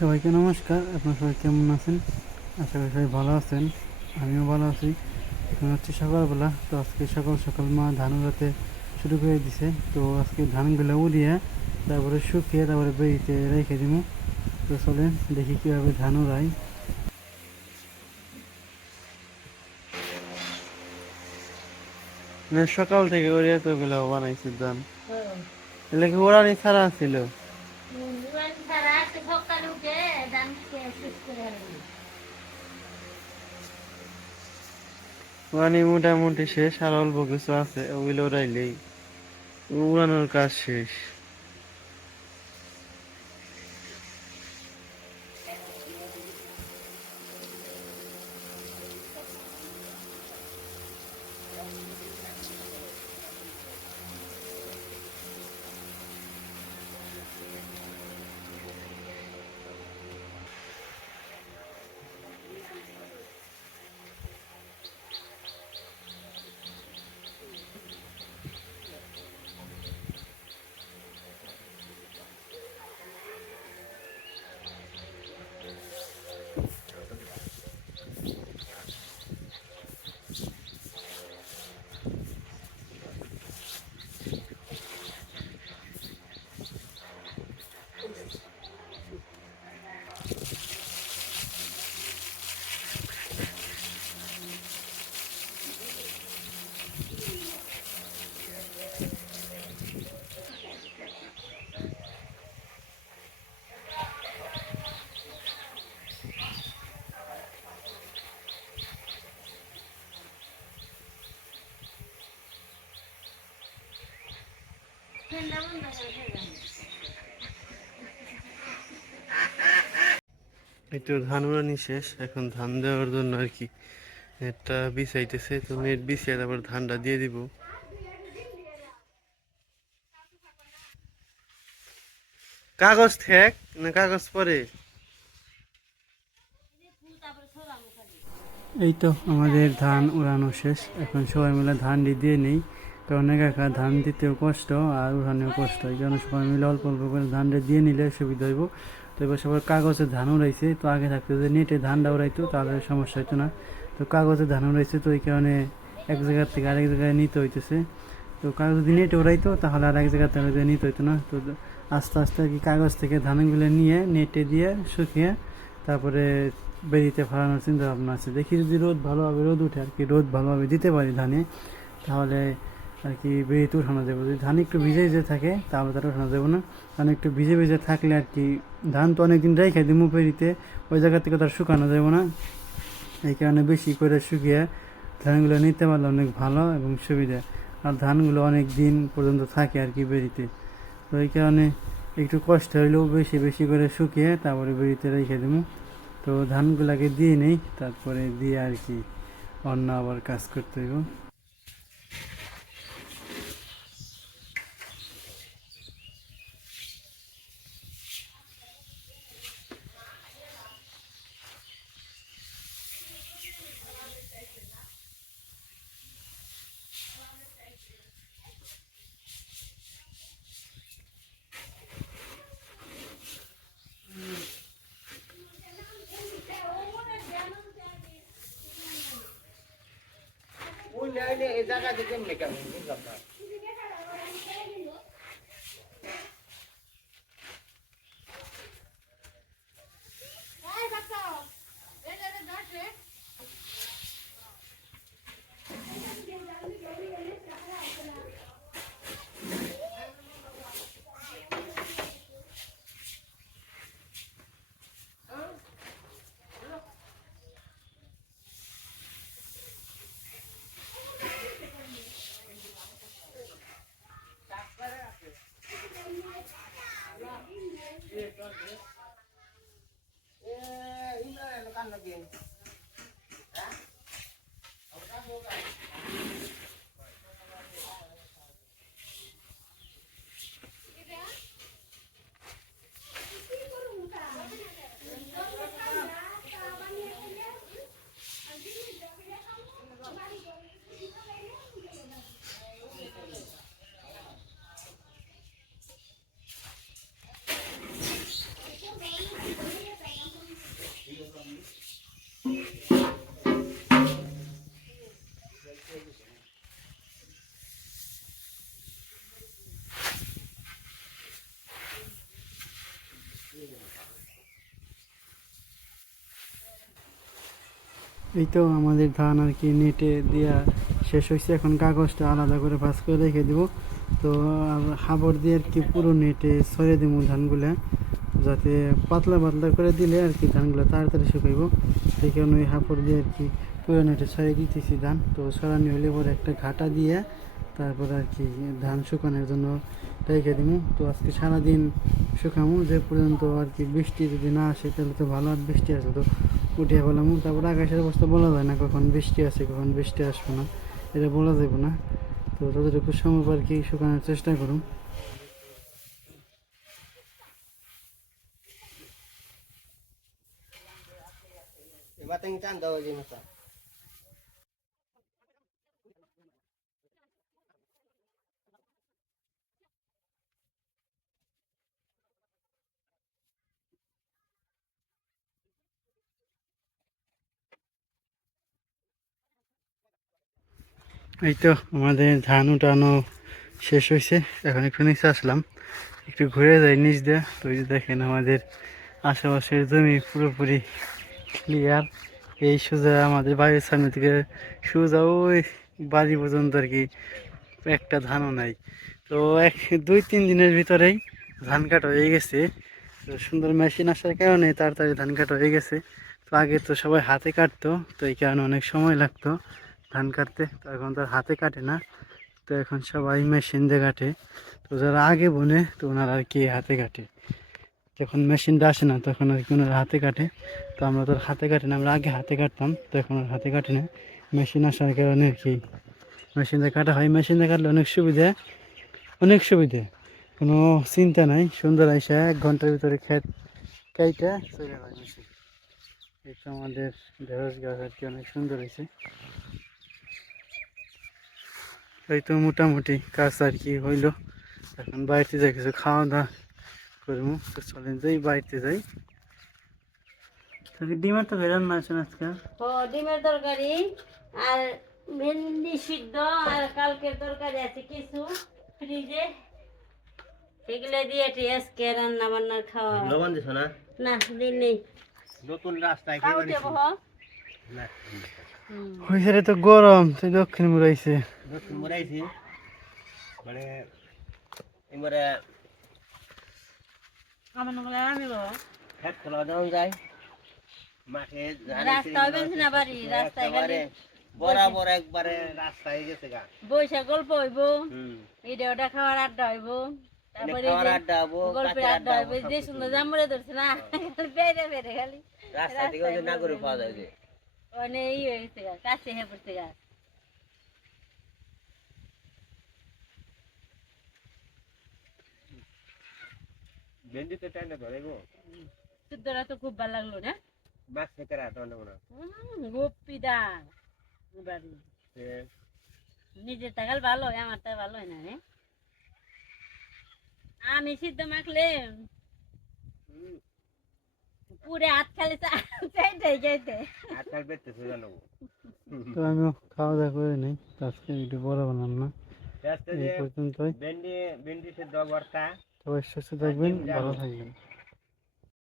সবাইকে নমস্কার, আপনারা সবাই কেমন আছেন? আশা করি সবাই ভালো আছেন, আমিও ভালো আছি। এখন হচ্ছে সকালবেলা, তো আজকে সকাল সকাল মা ধান উড়াতে শুরু করে দিছে। তো আজকে ধানগুলো উড়িয়ে তারপরে শুকিয়ে তারপরে বেরিতে রেখে দিব তো চলেন দেখি কীভাবে ধান উড়াই মানে সকাল থেকে উড়িয়ে তো ওগুলো বানাইছি ধান। এগুলো কি ওড়ানি ছাড়া ছিল? মানে মোটামুটি শেষ আর অল্প কিছু আছে ওগুলো উড়াইলেই উড়ানোর কাজ শেষ। তো ধান উড়ানি শেষ, এখন ধান দেওয়ার জন্য আর কি নেটটা বিছাইতেছে, তো নেট বিছিয়ে তারপর ধানটা দিয়ে দিব। কাগজ ঠেক না কাগজ পরে? এই তো আমাদের ধান উড়ানো শেষ, এখন সবাই মিলে ধান দিয়ে নেই। কারণ একা একা, ধান দিতেও কষ্ট আর উড়ানোও কষ্ট। এই জন্য সবাই মিলে অল্প অল্প করে ধানটা দিয়ে নিলে সুবিধা হইব। তো এবার সবার কাগজে ধান উড়াইছে, তো আগে থাকতো যে নেটে ধানটা উড়াইতো, তাহলে সমস্যা হতো না। তো কাগজে ধান উড়াইছে তো এই কারণে এক জায়গার থেকে আরেক জায়গায় নিতে হইতেছে। তো কাগজ যদি নেটে উড়াইতো, তাহলে আর এক জায়গা থেকে নিতে হইতো না। তো আস্তে আস্তে কি কাগজ থেকে ধানগুলো নিয়ে নেটে দিয়ে শুকিয়ে তারপরে বেরিতে ফেলানোর চিন্তা ভাবনা আছে। দেখি যদি রোদ ভালোভাবে, রোদ উঠে আর কি রোদ ভালোভাবে দিতে পারি ধানে, তাহলে আর কি বেরিতে উঠানো যাবে যদি ধান একটু ভিজে ভিজে থাকে, তাহলে তারা উঠানো যাবে না। কারণ একটু ভিজে ভিজে থাকলে আর কি, ধান তো অনেকদিন রেখে দিমু পেরিতে ওই জায়গা থেকে তার শুকানো যাবে না। এই কারণে বেশি করে শুকিয়ে ধানগুলো নিতে পারলে অনেক ভালো এবং সুবিধা। আর ধানগুলো অনেক দিন পর্যন্ত থাকে আর কি বেরিতে তো এই কারণে একটু কষ্ট হইলেও বেশি বেশি করে শুকিয়ে তারপরে বেরিতে রেখে দেবো তো ধানগুলাকে দিয়ে নেই, তারপরে দিয়ে আর কি অন্য আবার কাজ করতে হইব। ওই এই জায়গাতে থেকে কেমন you. এই তো আমাদের ধান আর কি নেটে দেওয়া শেষ হয়েছে। এখন কাগজটা আলাদা করে ভাঁজ করে রেখে দেবো। তো আর হাবড় দিয়ে আর কি পুরো নেটে ছড়িয়ে দেবো ধানগুলো, যাতে পাতলা পাতলা করে দিলে আর কি ধানগুলো তাড়াতাড়ি শুকাইব। সেই কারণে ওই হাবড় দিয়ে আর কি পুরো নেটে ছড়িয়ে দিতেছি ধান। তো সরানি হলে পরে একটা ঘাটা দিয়ে তারপর আর কি ধান শুকানোর জন্য রেখে দিব তো আজকে সারাদিন শুকামো। যে পর্যন্ত আর কি বৃষ্টি যদি না আসে, তাহলে তো ভালো আর বৃষ্টি আসে। তো উঠে ফেলাম তারপর আকাশের অবস্থা বলা যায় না, কখন বৃষ্টি আছে, কখন বৃষ্টি আসবে না, এটা বলা যাবে না। তো ততটুকু সময় আর কি শুকানোর চেষ্টা করুন। তুমি চান দাও জিনিসটা। এই তো আমাদের ধান উঠানো শেষ হয়েছে। এখন একটু নিচে আসলাম। একটু ঘুরে যাই নিচ দিয়ে। তো দেখেন আমাদের আশেপাশের জমি পুরোপুরি ক্লিয়ার এই সোজা আমাদের বাড়ির সামনে থেকে সোজা ওই বাড়ি পর্যন্ত আর কি একটা ধানও নাই। তো এক, দুই, তিন দিনের ভিতরেই ধান কাটা হয়ে গেছে। তো সুন্দর মেশিন আসার কারণে তাড়াতাড়ি ধান কাটা হয়ে গেছে। তো আগে তো সবাই হাতে কাটতো, তো এই কারণে অনেক সময় লাগতো। ধান কাটতে, তো এখন তো আর হাতে কাটে না। তো এখন সবাই মেশিন দিয়ে কাটে। তো যারা আগে বনে, তো ওনারা আর কি হাতে কাটে। যখন মেশিনটা আসে না, তখন আর কি ওনারা হাতে কাটে। তো আমরা তো হাতে কাটি না, আমরা আগে হাতে কাটতাম, তো এখন আর হাতে কাটে না। মেশিন আসার কারণে আর কি। মেশিন দিয়ে কাটা হয় মেশিন কাটলে অনেক সুবিধা। অনেক সুবিধে। কোনো চিন্তা নাই, সুন্দর আইসা এক ঘণ্টার ভিতরে খেত কাইটা চলে যায় মেশিন তো আমাদের ঢেঁড়স গাছ আর কি অনেক সুন্দর হয়েছে এই তো মোটামুটি কাজ আর কি হইল। এখন বাড়িতে যাই কিছু খাওয়া দাওয়া করব। তো চলেন যাই বাড়িতে যাই। তাহলে ডিমার তো বেরান না আছেন আজকে? ও ডিমের তরকারি আর ভেন্ডি সিদ্ধ আর কালকের তরকারি আছে কিছু ফ্রিজে। এগুলো দিয়ে একটু আজকে রান্না বান্নার খাওয়া। লবণ দিছ না? না দিন নেই নতুন রাস্তায় খাও দেবো না হুম। তো গরম তুই দক্ষিণ মুড়াইছে নতুন মরাইছি মানে এবারে আমার নগলে আমি বাবা খেত খোলা দেওয়া যায়। মাঠে ধানের রাস্তা হবে না বাড়ি রাস্তায় একেবারে বরাবর একবারে রাস্তায় গেছে গা। বৈশাখ গল্প হইব। এটা ওটা খাওয়ার আড্ডা হইব। তারপরে আড্ডা হব গল্পের আড্ডা হইব যে সুন্দর। জামরে ধরছে না বেড়ে বেড়ে খালি। রাস্তা থেকে যে পাওয়া যায় অনেক ই হয়ে গেছে গা কাছে হয়ে পড়ছে গা ভেন্ডিতে টাইনে ধরে গো। শুদ্ধরা তো খুব ভালো লাগল না? মাছ থেকে রাত মনে গোপি দা বাড়ি নিজের টাকাল ভালো আমার তা ভালো হয় না রে। আমি সিদ্ধ মাখলে পুরে হাত খালি চাইটাই যাইতে আজকাল বেচতেছে জানো তো আমিও খাওয়া দাওয়া করে নেই আজকে একটু বড় বানাম না। এই পর্যন্তই। ভেন্ডি ভেন্ডি সেদ্ধ ভর্তা সবাই সুস্থ থাকবেন ভালো থাকবেন।